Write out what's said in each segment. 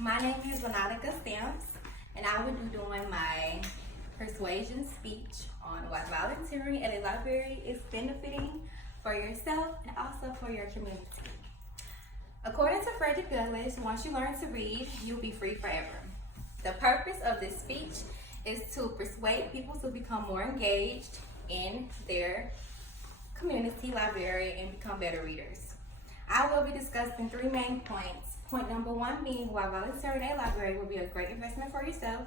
My name is Renata Stamps, and I will be doing my persuasion speech on why volunteering at a library is benefiting for yourself and also for your community. According to Frederick Douglass, once you learn to read, you'll be free forever. The purpose of this speech is to persuade people to become more engaged in their community library and become better readers. I will be discussing three main points. Point number one being why volunteering at a library will be a great investment for yourself.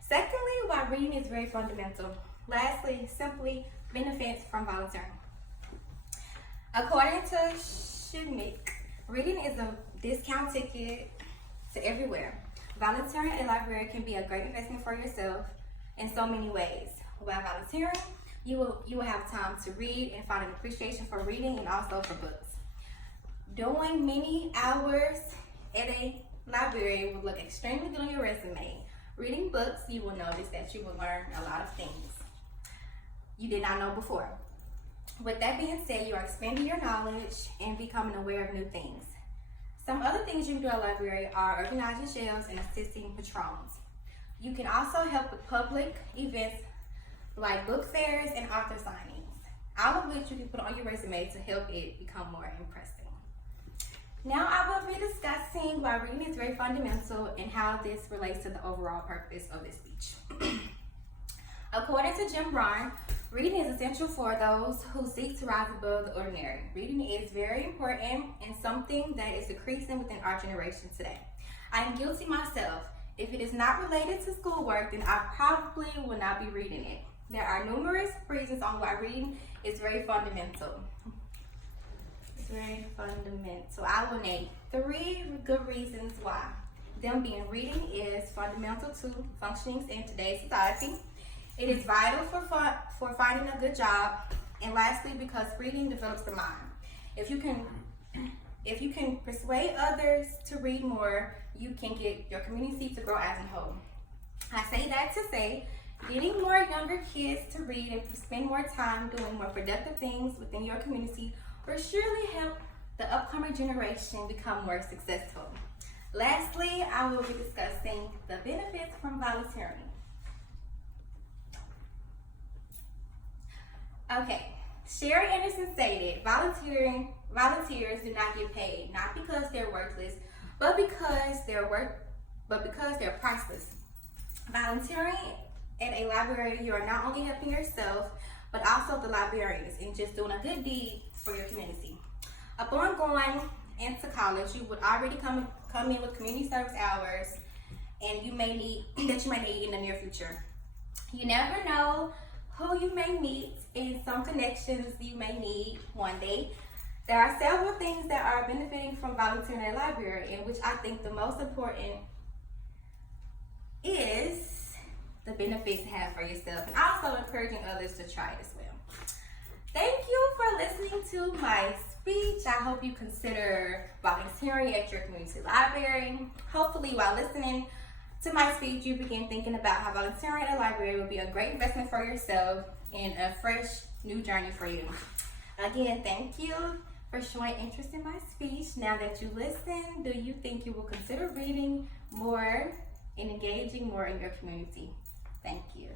Secondly, why reading is very fundamental. Lastly, simply benefits from volunteering. According to Schmidt, reading is a discount ticket to everywhere. Volunteering at a library can be a great investment for yourself in so many ways. While volunteering, you will have time to read and find an appreciation for reading and also for books. Doing many hours at a library will look extremely good on your resume. Reading books, you will notice that you will learn a lot of things you did not know before. With that being said, you are expanding your knowledge and becoming aware of new things. Some other things you can do at a library are organizing shelves and assisting patrons. You can also help with public events like book fairs and author signings, all of which you can put on your resume to help it become more impressive. Now I will be discussing why reading is very fundamental and how this relates to the overall purpose of this speech. According to Jim Brown, reading is essential for those who seek to rise above the ordinary. Reading is very important and something that is decreasing within our generation today. I am guilty myself. If it is not related to schoolwork, then I probably will not be reading it. There are numerous reasons on why reading is very fundamental. I will name three good reasons why. Them being reading is fundamental to functioning in today's society. It is vital for finding a good job. And lastly, because reading develops the mind. If you can persuade others to read more, you can get your community to grow as a whole. I say that to say, getting more younger kids to read and spend more time doing more productive things within your community will surely help the upcoming generation become more successful. Lastly, I will be discussing the benefits from volunteering. Okay, Sherry Anderson stated, volunteers do not get paid, not because they're worthless, but because they're priceless. Volunteering at a library, you are not only helping yourself, but also the librarians in just doing a good deed for your community. Upon going into college, you would already come in with community service hours, and you may need in the near future. You never know who you may meet and some connections you may need one day. There are several things that are benefiting from volunteering at a library, in which I think the most important is the benefits to have for yourself and also encouraging others to try it as well. Thank you for listening to my speech. I hope you consider volunteering at your community library. Hopefully while listening to my speech, you begin thinking about how volunteering at a library will be a great investment for yourself and a fresh new journey for you. Again, thank you for showing interest in my speech. Now that you listen, do you think you will consider reading more and engaging more in your community? Thank you.